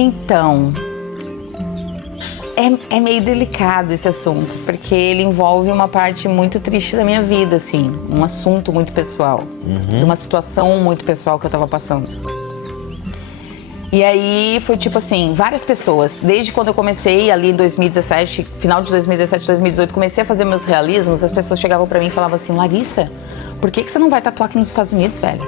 Então, é meio delicado esse assunto, porque ele envolve uma parte muito triste da minha vida, assim, um assunto muito pessoal, de uma situação muito pessoal que eu tava passando. E aí foi tipo assim, várias pessoas, desde quando eu comecei ali em 2017, final de 2017, 2018, comecei a fazer meus realismos, as pessoas chegavam pra mim e falavam assim, Larissa, por que você não vai tatuar aqui nos Estados Unidos, velho?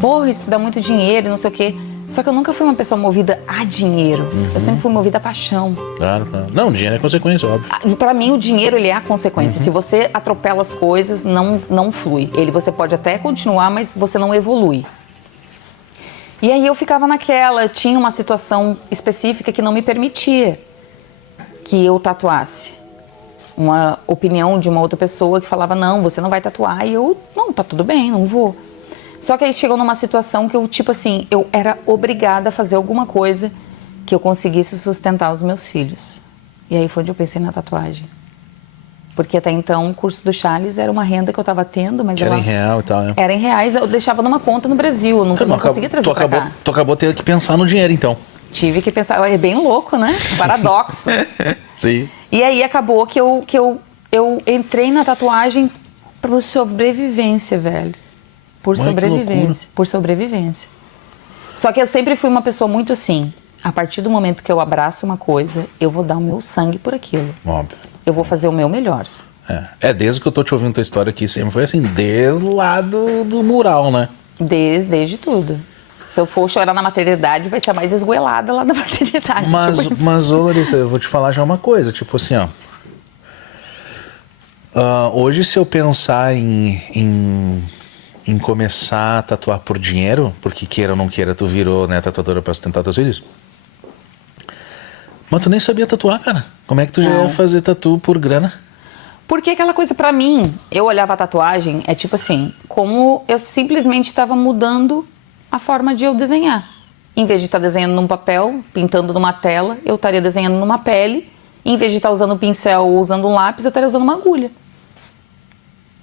Porra, isso dá muito dinheiro e não sei o quê. Só que eu nunca fui uma pessoa movida a dinheiro. Eu sempre fui movida a paixão. Claro. Não, o dinheiro é consequência, óbvio. Pra mim, o dinheiro, ele é a consequência. Se você atropela as coisas, não flui. Você pode até continuar, mas você não evolui. E aí eu ficava naquela, tinha uma situação específica que não me permitia que eu tatuasse. Uma opinião de uma outra pessoa que falava, não, você não vai tatuar. E eu, não, tá tudo bem, não vou. Só que aí chegou numa situação que eu, tipo assim, eu era obrigada a fazer alguma coisa que eu conseguisse sustentar os meus filhos. E aí foi onde eu pensei na tatuagem. Porque até então o curso do Charles era uma renda que eu estava tendo, mas era em real e tal, né? Era em reais, eu deixava numa conta no Brasil, eu não conseguia trazer pra cá. Tu acabou tendo que pensar no dinheiro, então. Tive que pensar, é bem louco, né? Paradoxo. Sim. E aí acabou que eu entrei na tatuagem por sobrevivência, velho. Por sobrevivência. Por sobrevivência. Só que eu sempre fui uma pessoa muito assim, a partir do momento que eu abraço uma coisa, eu vou dar o meu sangue por aquilo. Óbvio. Eu vou fazer o meu melhor. Desde que eu tô te ouvindo tua história aqui, sempre foi assim, desde lá do mural, né? Desde tudo. Se eu for chorar na maternidade, vai ser a mais esgoelada lá da maternidade. Mas ô Larissa, eu vou te falar já uma coisa, tipo assim, ó. Hoje, se eu pensar em começar a tatuar por dinheiro, porque queira ou não queira, tu virou, né, tatuadora pra sustentar teus filhos. Mas tu nem sabia tatuar, cara. Como é que tu já ia fazer tatu por grana? Porque aquela coisa pra mim, eu olhava a tatuagem, é tipo assim, como eu simplesmente estava mudando a forma de eu desenhar. Em vez de estar desenhando num papel, pintando numa tela, eu estaria desenhando numa pele. Em vez de estar usando um pincel ou usando um lápis, eu estaria usando uma agulha.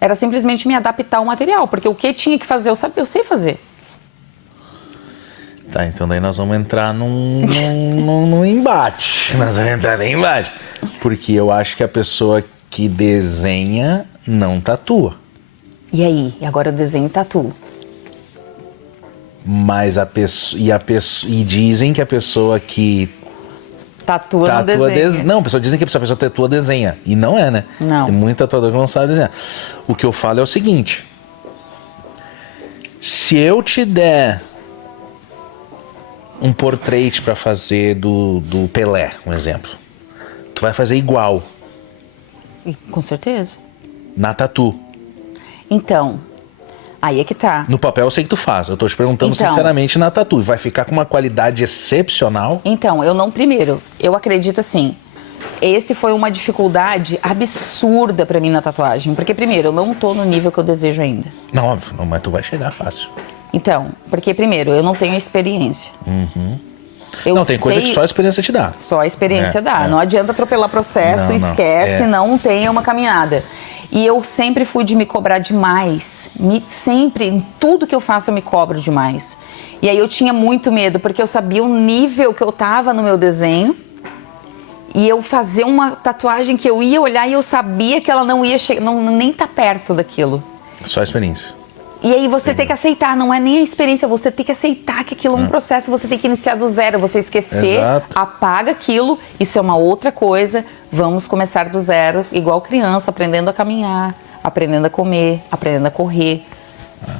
Era simplesmente me adaptar ao material, porque o que tinha que fazer, eu sei fazer. Tá, então daí nós vamos entrar num embate. Nós vamos entrar em embate. Porque eu acho que a pessoa que desenha não tatua. E aí? E agora eu desenho e tatuo. Mas e dizem que a pessoa que tatua não desenha. Não, a pessoa dizem que a pessoa tatua desenha. E não é, né? Não. Tem muito tatuador que não sabe desenhar. O que eu falo é o seguinte. Se eu te der um portrait pra fazer do Pelé, um exemplo, tu vai fazer igual. Com certeza. Na tatu. Então, aí é que tá. No papel eu sei que tu faz. Eu tô te perguntando sinceramente na tatu. Vai ficar com uma qualidade excepcional? Então, eu acredito assim, esse foi uma dificuldade absurda pra mim na tatuagem. Porque primeiro, eu não tô no nível que eu desejo ainda. Não, óbvio, mas tu vai chegar fácil. Então, porque primeiro, eu não tenho experiência. Não, tem coisa que só a experiência te dá. Só a experiência dá. Não adianta atropelar processo, esquece, não tem uma caminhada. E eu sempre fui de me cobrar demais. Sempre, em tudo que eu faço, eu me cobro demais. E aí eu tinha muito medo, porque eu sabia o nível que eu tava no meu desenho. E eu fazer uma tatuagem que eu ia olhar e eu sabia que ela não ia chegar, nem tá perto daquilo. Só a experiência. E aí você tem que aceitar, não é nem a experiência, você tem que aceitar que aquilo é um processo, você tem que iniciar do zero, você esquecer, apaga aquilo, isso é uma outra coisa, vamos começar do zero, igual criança, aprendendo a caminhar, aprendendo a comer, aprendendo a correr.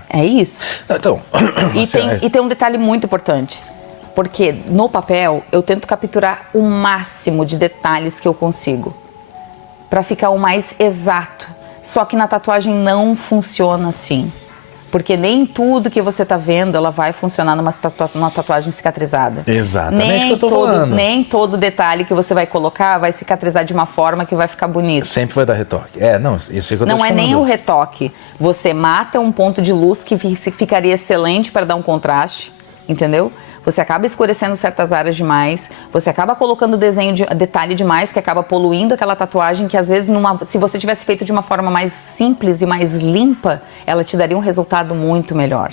É isso. Então, e tem um detalhe muito importante, porque no papel eu tento capturar o máximo de detalhes que eu consigo, para ficar o mais exato, só que na tatuagem não funciona assim. Porque nem tudo que você tá vendo, ela vai funcionar numa tatuagem cicatrizada. Exatamente o que eu estou falando. Nem todo detalhe que você vai colocar vai cicatrizar de uma forma que vai ficar bonito. Sempre vai dar retoque. Isso é que eu tô Não é nem o retoque. Você mata um ponto de luz que ficaria excelente para dar um contraste, entendeu? Você acaba escurecendo certas áreas demais, você acaba colocando detalhe demais, que acaba poluindo aquela tatuagem, que às vezes, se você tivesse feito de uma forma mais simples e mais limpa, ela te daria um resultado muito melhor.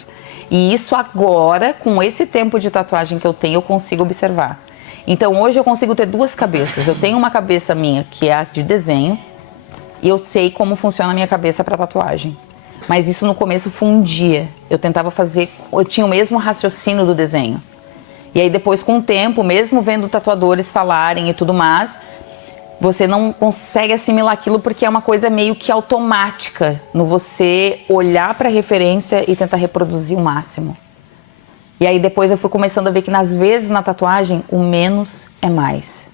E isso agora, com esse tempo de tatuagem que eu tenho, eu consigo observar. Então hoje eu consigo ter duas cabeças. Eu tenho uma cabeça minha que é a de desenho e eu sei como funciona a minha cabeça para tatuagem. Mas isso no começo fundia. Eu tentava fazer, eu tinha o mesmo raciocínio do desenho. E aí depois, com o tempo, mesmo vendo tatuadores falarem e tudo mais, você não consegue assimilar aquilo porque é uma coisa meio que automática no você olhar para a referência e tentar reproduzir o máximo. E aí depois eu fui começando a ver que nas vezes na tatuagem o menos é mais.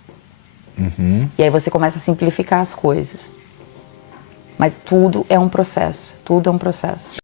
E aí você começa a simplificar as coisas. Mas tudo é um processo, tudo é um processo.